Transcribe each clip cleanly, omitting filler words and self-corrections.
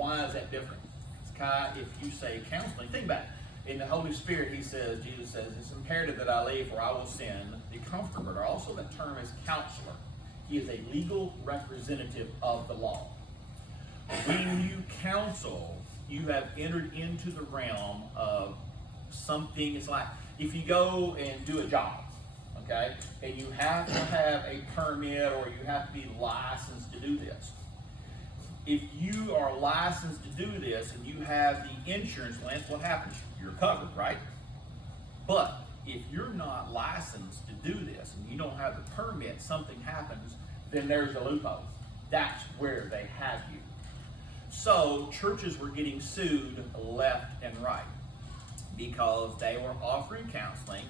why is that different? It's kind of, if you say counseling, think about it. In the Holy Spirit, Jesus says, it's imperative that I leave, for I will send the Comforter. But also that term is counselor. He is a legal representative of the law. When you counsel, you have entered into the realm of something. It's like if you go and do a job, okay, and you have to have a permit or you have to be licensed to do this. If you are licensed to do this and you have the insurance, Lance, what happens? You're covered, right? But if you're not licensed to do this and you don't have the permit, something happens, then there's a loophole. That's where they have you. So churches were getting sued left and right because they were offering counseling.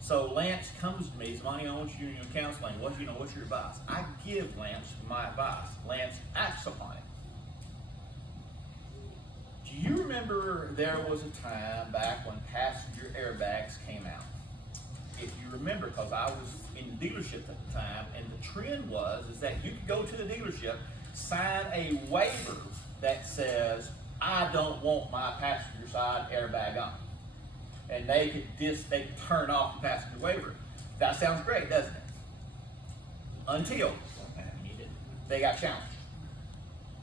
So Lance comes to me, he says, Monty, I want you to do counseling. What's your advice? I give Lance my advice. Lance acts upon it. Do you remember there was a time back when passenger airbags came out? If you remember, because I was in the dealership at the time, and the trend is that you could go to the dealership, sign a waiver that says, I don't want my passenger side airbag on. And they could turn off the passenger waiver. That sounds great, doesn't it? Until they got challenged.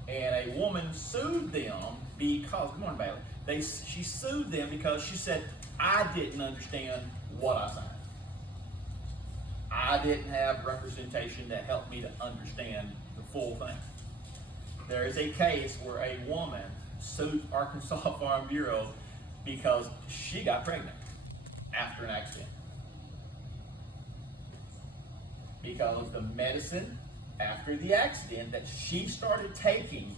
And a woman sued them because, come on, Bailey, she sued them because she said, I didn't understand what I signed. I didn't have representation that helped me to understand the full thing. There is a case where a woman sued Arkansas Farm Bureau because she got pregnant after an accident. Because the medicine after the accident that she started taking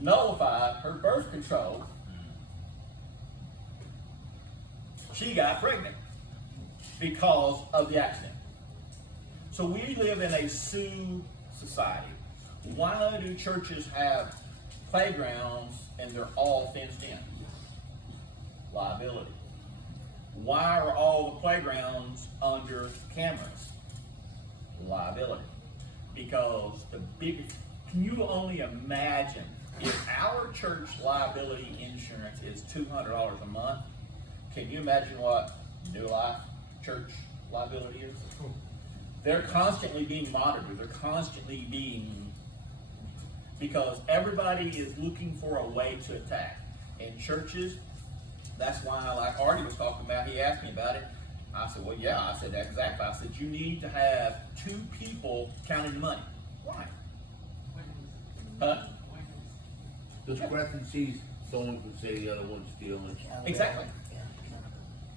nullified her birth control. She got pregnant because of the accident. So we live in a sue society. Why do churches have playgrounds and they're all fenced in? Liability. Why are all the playgrounds under cameras? Liability. Because can you only imagine if our church liability insurance is $200 a month? Can you imagine what New Life church liability is? They're constantly being monitored. They're constantly because everybody is looking for a way to attack. In churches, that's why, like Artie was talking about, he asked me about it. I said, well, yeah, I said that exactly. I said, you need to have 2 people counting money. Why? Huh? Discrepancies, someone could say the other one's stealing. Exactly.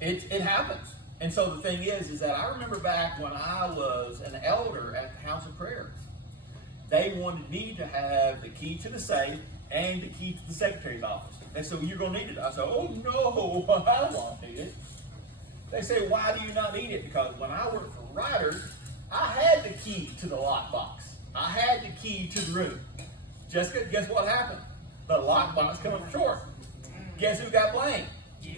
It happens. And so the thing is that I remember back when I was an elder at the House of Prayer, they wanted me to have the key to the safe and the key to the secretary's office. They said, well, you're going to need it. I said, oh, no, I don't want to need it. They say, why do you not need it? Because when I worked for Ryder, I had the key to the lockbox. I had the key to the room. Jessica, guess what happened? The lockbox came up short. Guess who got blamed? You.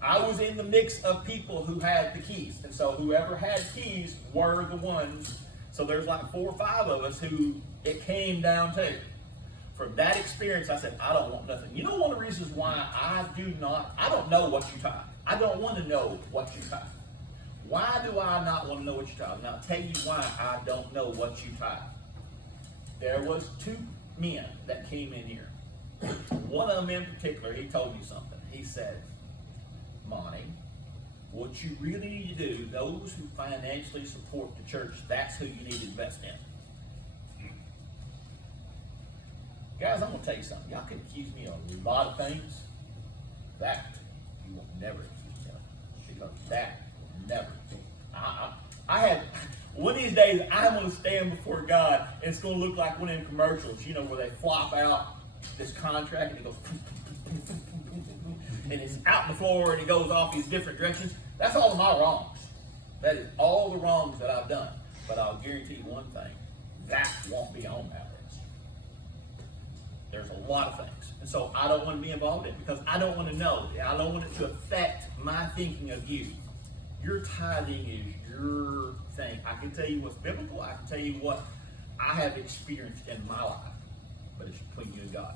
I was in the mix of people who had the keys. And so whoever had keys were the ones. So there's like 4 or 5 of us who it came down to. From that experience, I said, I don't want nothing. You know one of the reasons why I don't know what you type. I don't want to know what you type. Why do I not want to know what you type? And I'll tell you why I don't know what you type. There was 2 men that came in here. One of them in particular, he told me something. He said, Monty, what you really need to do, those who financially support the church, that's who you need to invest in. Guys, I'm going to tell you something. Y'all can accuse me of a lot of things. That you will never accuse me of. Because that will never. I had, one of these days, I'm going to stand before God, and it's going to look like one of them commercials, you know, where they flop out this contract, and it goes, and it's out on the floor, and it goes off these different directions. That's all of my wrongs. That is all the wrongs that I've done. But I'll guarantee you one thing. That won't be on that list. There's a lot of things. And so I don't want to be involved in it because I don't want to know. I don't want it to affect my thinking of you. Your tithing is your thing. I can tell you what's biblical. I can tell you what I have experienced in my life. But it's between you and God.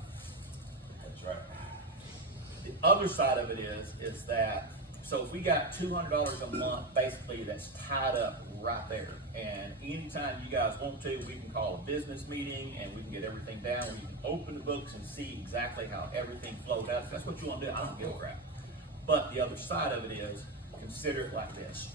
other side of it is that, so if we got $200 a month, basically that's tied up right there. And anytime you guys want to, we can call a business meeting and we can get everything down. We can open the books and see exactly how everything flowed out. If that's what you want to do, I don't give a crap. But the other side of it is, consider it like this.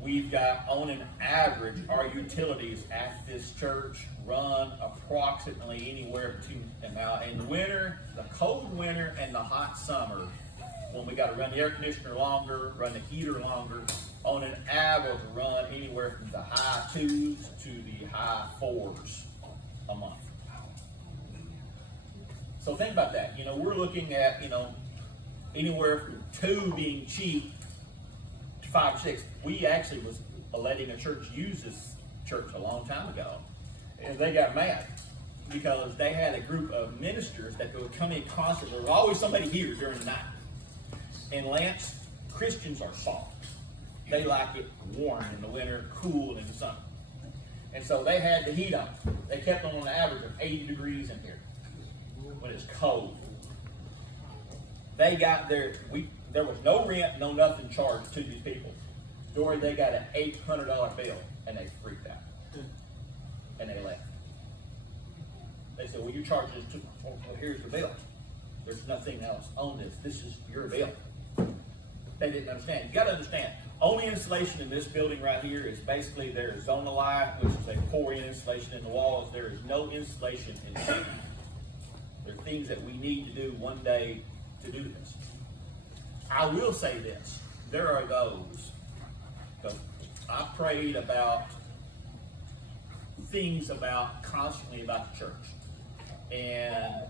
We've got, on an average, our utilities at this church run approximately anywhere between, now in the winter, the cold winter and the hot summer, when we got to run the air conditioner longer, run the heater longer, on an average run anywhere from the high 2s to the high 4s a month. So think about that. You know, we're looking at, you know, anywhere from 2 being cheap to 5 or 6. We actually was letting a church use this church a long time ago, and they got mad because they had a group of ministers that would come in constantly. There was always somebody here during the night. And Lance, Christians are soft. They like it warm in the winter, cool in the summer. And so they had the heat on. They kept on an average of 80 degrees in here when it's cold. They got there was no rent, no nothing charged to these people. Dory, they got an $800 bill and they freaked out. And they left. They said, well, you charge this too much. Well, here's the bill. There's nothing else on this. This is your bill. They didn't understand. You got to understand, only installation in this building right here is basically there is zona light, which is a pour-in installation in the walls. There is no installation in the ceiling. There are things that we need to do one day to do this. I will say this. There are those, because I prayed about things constantly about the church. And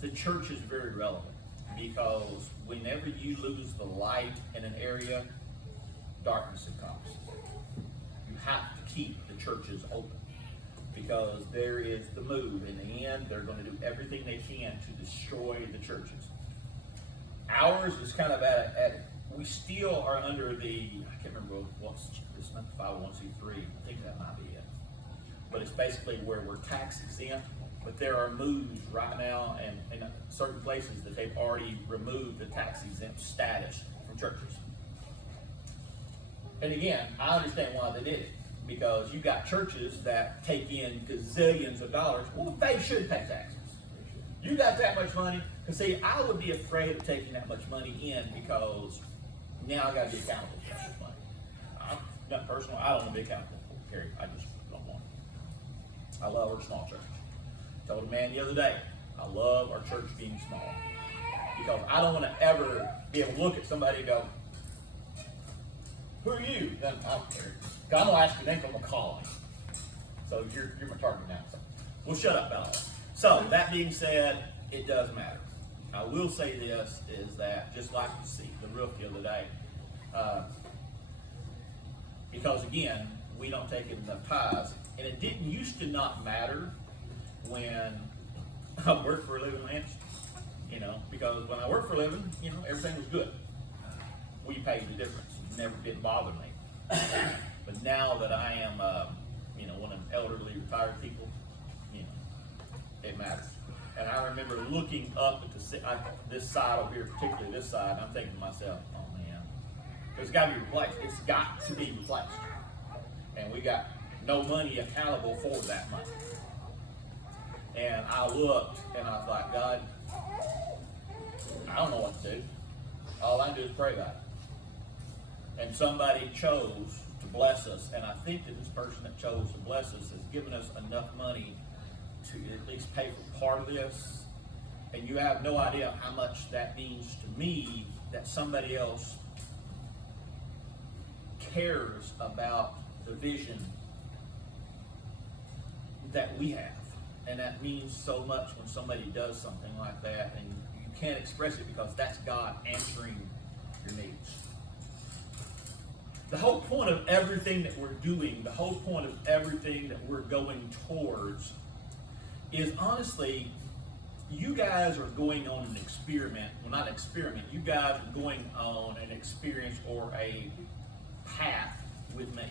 the church is very relevant. Because whenever you lose the light in an area, darkness comes. You have to keep the churches open because there is the move. In the end, they're going to do everything they can to destroy the churches. Ours is kind of we still are under the, I can't remember what's, it's not the 501c3, I think that might be it. But it's basically where we're tax exempt. But there are moves right now and in certain places that they've already removed the tax exempt status from churches. And again, I understand why they did it. Because you got churches that take in gazillions of dollars. Well, they should pay taxes. You got that much money. Because see, I would be afraid of taking that much money in because now I got to be accountable for that much money. I'm not personal. I don't want to be accountable for it. I just don't want it. I love our small church. Told a man the other day, I love our church being small because I don't want to ever be able to look at somebody and go, who are you? Then I don't care. God will ask your name from a calling. So you're my target now. So we'll shut up about that. So that being said, it does matter. I will say this is that just like you see the roof the other day, because again, we don't take in enough tithes, and it didn't used to not matter when I worked for a living, Lance, because when I worked for a living, everything was good. We paid the difference. It never did bother me. But now that I am, one of them elderly retired people, it matters. And I remember looking up at this side over here, particularly this side, and I'm thinking to myself, oh man, it's got to be replaced. It's got to be replaced. And we got no money accountable for that money. And I looked and I was like, God, I don't know what to do. All I can do is pray about it. And somebody chose to bless us. And I think that this person that chose to bless us has given us enough money to at least pay for part of this. And you have no idea how much that means to me that somebody else cares about the vision that we have. And that means so much when somebody does something like that, and you can't express it because that's God answering your needs. The whole point of everything that we're doing, the whole point of everything that we're going towards is honestly, you guys are going on an experiment. Well, not an experiment. You guys are going on an experience or a path with me.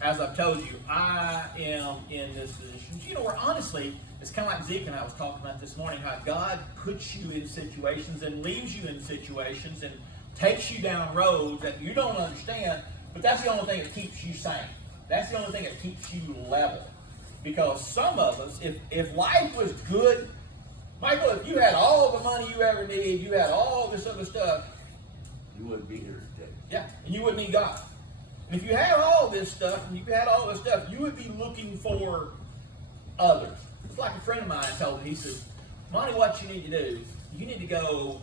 as I've told you, I am in this position, you know, where honestly, it's kind of like Zeke and I was talking about this morning, how God puts you in situations and leaves you in situations and takes you down roads that you don't understand, but that's the only thing that keeps you sane. That's the only thing that keeps you level. Because some of us, if life was good, Michael, if you had all the money you ever need, you had all this other stuff, You wouldn't be here today. yeah, and you wouldn't need God. And if you had all this stuff, and you had all this stuff, you would be looking for others. It's like a friend of mine told me, he says, Monty, what you need to do, you need to go,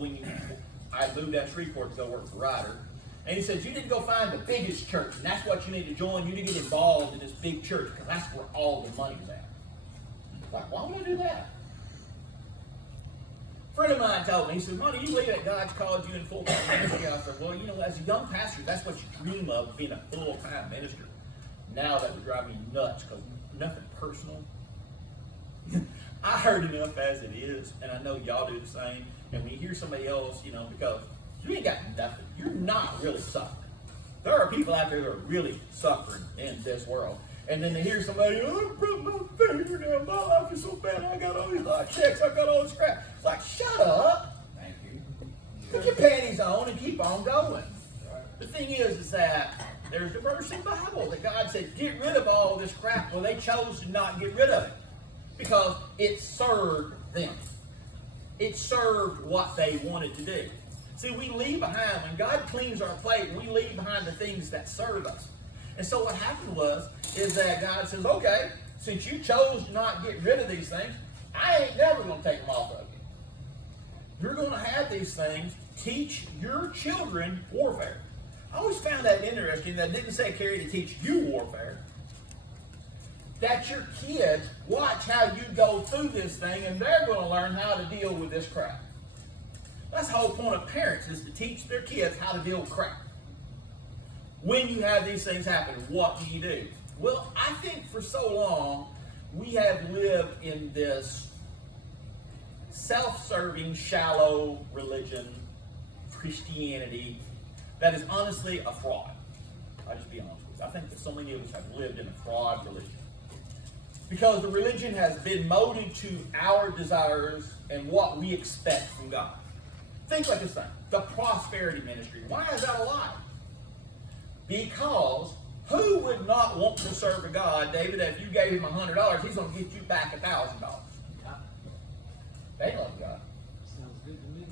I moved out to Shreveport to go work for Ryder, and he says, you need to go find the biggest church, and that's what you need to join. You need to get involved in this big church, because that's where all the money's at. Like, why would I do that? A friend of mine told me, he said, Monty, you believe that God's called you in full-time ministry? I said, well, you know, as a young pastor, that's what you dream of, being a full-time minister. Now that would drive me nuts, because nothing personal. I heard enough as it is, and I know y'all do the same. And when you hear somebody else, you know, because you ain't got nothing, you're not really suffering. There are people out there who are really suffering in this world. And then they hear somebody, oh, I broke my finger now, my life is so bad, I got all these hot checks, I got all this crap. It's like, shut up. Thank you. Put your panties on and keep on going. The thing is that there's a verse in the Bible that God said, get rid of all this crap. Well, they chose to not get rid of it because it served them. It served what they wanted to do. See, we leave behind, when God cleans our plate, we leave behind the things that serve us. And so what happened is that God says, okay, since you chose to not get rid of these things, I ain't never going to take them off of you. You're going to have these things. Teach your children warfare. I always found that interesting. That didn't say, Carrie, to teach you warfare. That your kids watch how you go through this thing, and they're going to learn how to deal with this crap. That's the whole point of parents, is to teach their kids how to deal with crap. When you have these things happen, what do you do? Well, I think for so long, we have lived in this self-serving, shallow religion, Christianity, that is honestly a fraud. I'll just be honest with you. I think that so many of us have lived in a fraud religion. Because the religion has been molded to our desires and what we expect from God. Think like this thing, the prosperity ministry. Why is that alive? Because who would not want to serve a God, David, that if you gave him $100, he's going to get you back $1,000? They love God. Sounds good to me.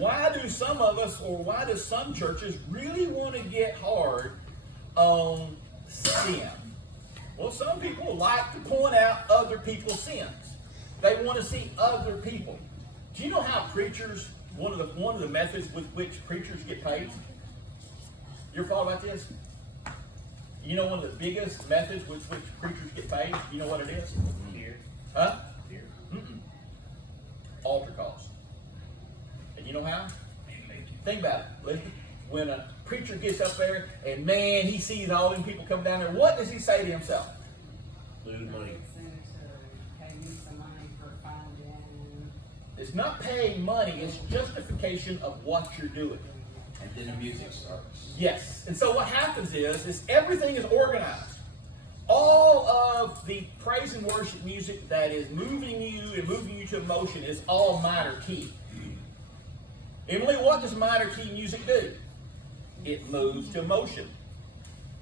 Why do some of us, or why do some churches really want to get hard on sin? Well, some people like to point out other people's sins. They want to see other people. Do you know how preachers, one of the methods with which preachers get paid? You ever thought about this? You know one of the biggest methods with which preachers get paid? You know what it is? Here. Huh? Here. Altar calls. And you know how? Think about it. When a preacher gets up there and man, he sees all them people come down there, what does he say to himself? Lose money. Pay me some money for a fountain. It's not paying money, it's justification of what you're doing. And then the music starts. Yes. And so what happens is everything is organized. All of the praise and worship music that is moving you to emotion is all minor key. Emily, what does minor key music do? It moves to emotion.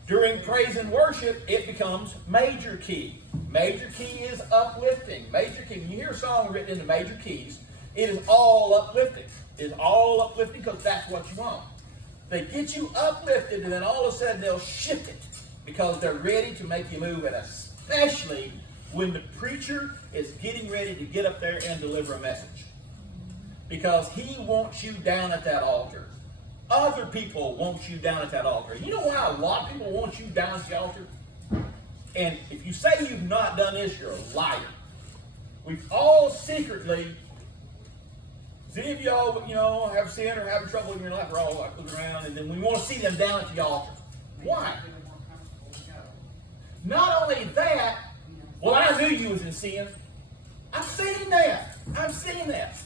During praise and worship, it becomes major key. Major key is uplifting. Major key, when you hear a song written in the major keys, it is all uplifting. It is all uplifting because that's what you want. They get you uplifted, and then all of a sudden they'll shift it because they're ready to make you move, and especially when the preacher is getting ready to get up there and deliver a message. Because he wants you down at that altar. Other people want you down at that altar. You know why a lot of people want you down at the altar? And if you say you've not done this, you're a liar. We've all secretly, does any of y'all, have sin or having trouble in your life? We're all like looking around, and then we want to see them down at the altar. Why? Not only that, well, I knew you was in sin. I've seen that. I've seen that.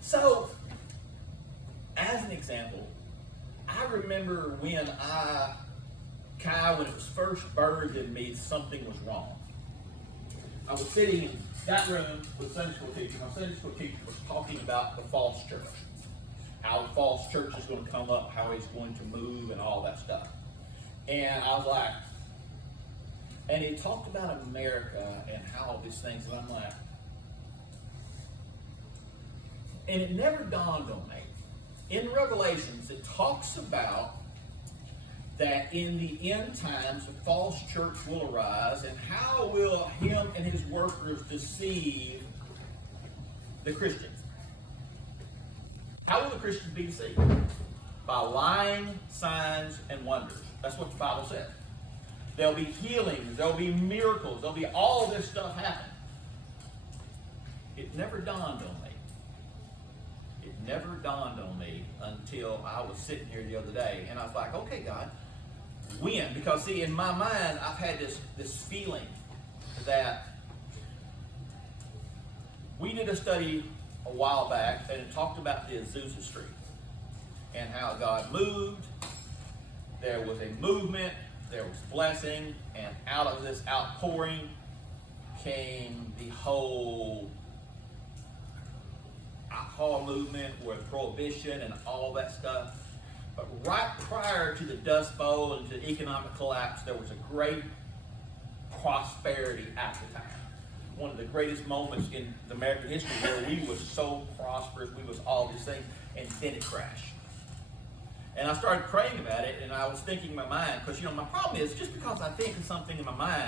So, as an example, I remember when I Kai, when it was first birthed in me, something was wrong. I was sitting in that room with Sunday school teacher. My Sunday school teacher was talking about the false church. How the false church is going to come up, how he's going to move, and all that stuff. And I was like, and he talked about America and how all these things, and I'm like, and it never dawned on me. In Revelations, it talks about that in the end times, a false church will arise, and how will him and his workers deceive the Christians? How will the Christians be deceived? By lying, signs, and wonders. That's what the Bible says. There'll be healings, there'll be miracles, there'll be all this stuff happen. It never dawned on me. It never dawned on me until I was sitting here the other day, and I was like, okay, God, when? Because see, in my mind, I've had this feeling that we did a study a while back, and it talked about the Azusa Street and how God moved. There was a movement, there was blessing, and out of this outpouring came the whole alcohol movement with prohibition and all that stuff. But right prior to the Dust Bowl and to the economic collapse, there was a great prosperity at the time. One of the greatest moments in the American history where we was so prosperous, we was all these things, and then it crashed. And I started praying about it, and I was thinking in my mind, because my problem is just because I think of something in my mind